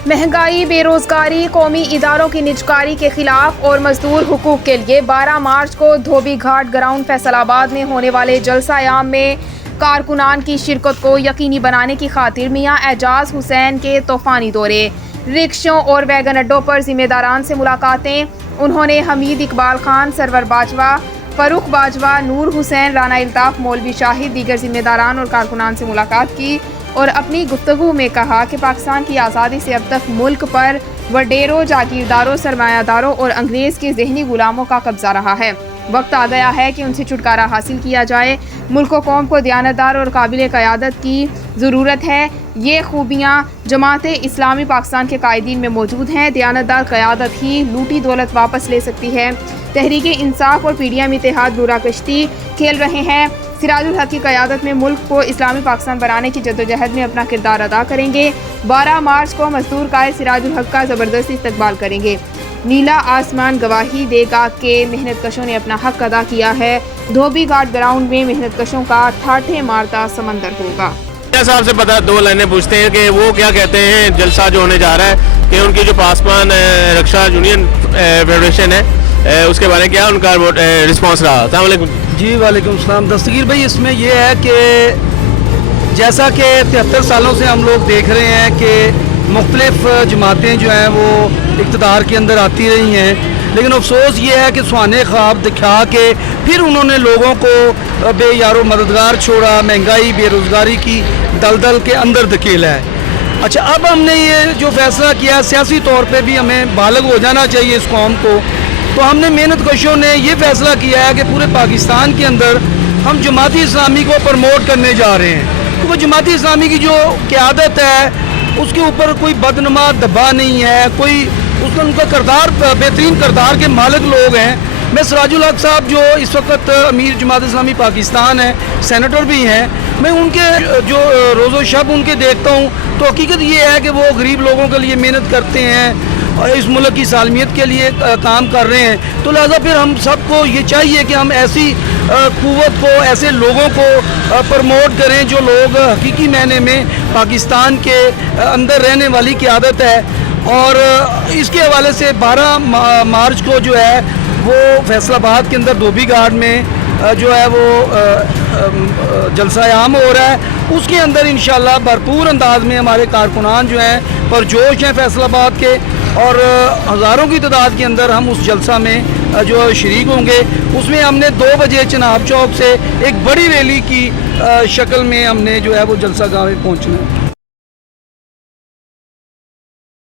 महंगाई, बेरोजगारी, कौमी इदारों की निजकारी के खिलाफ और मजदूर हुकूक के लिए 12 मार्च को धोबी घाट ग्राउंड फैसलाबाद में होने वाले जलसा-ए-आम में कारकुनान की शिरकत को यकीनी बनाने की खातिर मियां एजाज हुसैन के तूफानी दौरे, रिक्शों और वैगन अड्डों पर जिम्मेदारान से मुलाकातें। उन्होंने हमीद इकबाल खान, सरवर बाजवा, फरूख बाजवा, नूर हुसैन, राना इल्ताफ, मौलवी शाहिद, दीगर जिम्मेदारान और कारकुनान से मुलाकात की और अपनी गुफ्तगू में कहा कि पाकिस्तान की आज़ादी से अब तक मुल्क पर वडेरों, जागीरदारों, सरमायादारों और अंग्रेज़ के ज़हनी गुलामों का कब्जा रहा है। वक्त आ गया है कि उनसे छुटकारा हासिल किया जाए। मुल्क व कौम को दियानतदार और काबिल क़यादत की ज़रूरत है। ये खूबियाँ जमात इस्लामी पाकिस्तान के कायदीन में मौजूद हैं। दियानतदार क़यादत ही लूटी दौलत वापस ले सकती है। तहरीक इंसाफ और PDM इत्तेहाद बुरा कश्ती खेल रहे हैं। सिराजुल हक की क़यादत में मुल्क को इस्लामी पाकिस्तान बनाने की जद्दोजहद में अपना किरदार अदा करेंगे। 12 मार्च को मजदूर कायद सिराजुल हक का ज़बरदस्ती इस्तकबाल करेंगे। नीला आसमान गवाही देगा कि मेहनत कशों ने अपना हक अदा किया है। धोबी घाट ग्राउंड में मेहनत कशों का ठाठे मारता समंदर होगा। साहब से पता 2 लाइनें पूछते हैं कि वो क्या कहते हैं जलसा जो होने जा रहा है, कि उनकी जो पासवान रक्षा यूनियन फेडरेशन है उसके बारे में क्या उनका रिस्पॉन्स रहा। अस्सलाम वालेकुम। जी वालेकुम सलाम। दस्तगीर भाई, इसमें यह है कि जैसा कि 73 सालों से हम लोग देख रहे हैं कि मुख्तलिफ जमातें जो हैं वो इक़्तिदार के अंदर आती रही हैं, लेकिन अफसोस ये है कि सुहाने ख्वाब दिखा के फिर उन्होंने लोगों को बेयारो मददगार छोड़ा, महंगाई, बेरोज़गारी की दलदल के अंदर धकेला है। अच्छा, अब हमने ये जो फैसला किया, सियासी तौर पे भी हमें बालग हो जाना चाहिए इस कौम को, तो हमने मेहनत कशों ने ये फैसला किया है कि पूरे पाकिस्तान के अंदर हम जमाती इस्लामी को प्रमोट करने जा रहे हैं। तो वो जमाती इस्लामी की जो क़यादत है उसके ऊपर कोई बदनुमा दबा नहीं है, कोई उसका उनका किरदार बेहतरीन किरदार के मालिक लोग हैं। मैं सिराजुल हक साहब जो इस वक्त अमीर जमात इस्लामी पाकिस्तान है, सेनेटर भी हैं, मैं उनके जो रोज़ो शब उनके देखता हूँ तो हकीकत ये है कि वो गरीब लोगों के लिए मेहनत करते हैं और इस मुल्क की सालमियत के लिए काम कर रहे हैं। तो लिहाजा फिर हम सबको ये चाहिए कि हम ऐसी क़ुव्वत को, ऐसे लोगों को प्रमोट करें जो लोग हकीकी मायने में पाकिस्तान के अंदर रहने वाली क़यादत है। और इसके हवाले से 12 मार्च को जो है वो फैसलाबाद के अंदर धोबी घाट में जो है वो जलसा-ए-आम हो रहा है। उसके अंदर इंशाल्लाह भरपूर अंदाज में हमारे कारकुनान जो हैं परजोश हैं फैसलाबाद के, और हज़ारों की तादाद के अंदर हम उस जलसा में जो शरीक होंगे। उसमें हमने 2 बजे चनाब चौक से एक बड़ी रैली की शक्ल में हमने जो है वो जलसा गाह में पहुँचना है।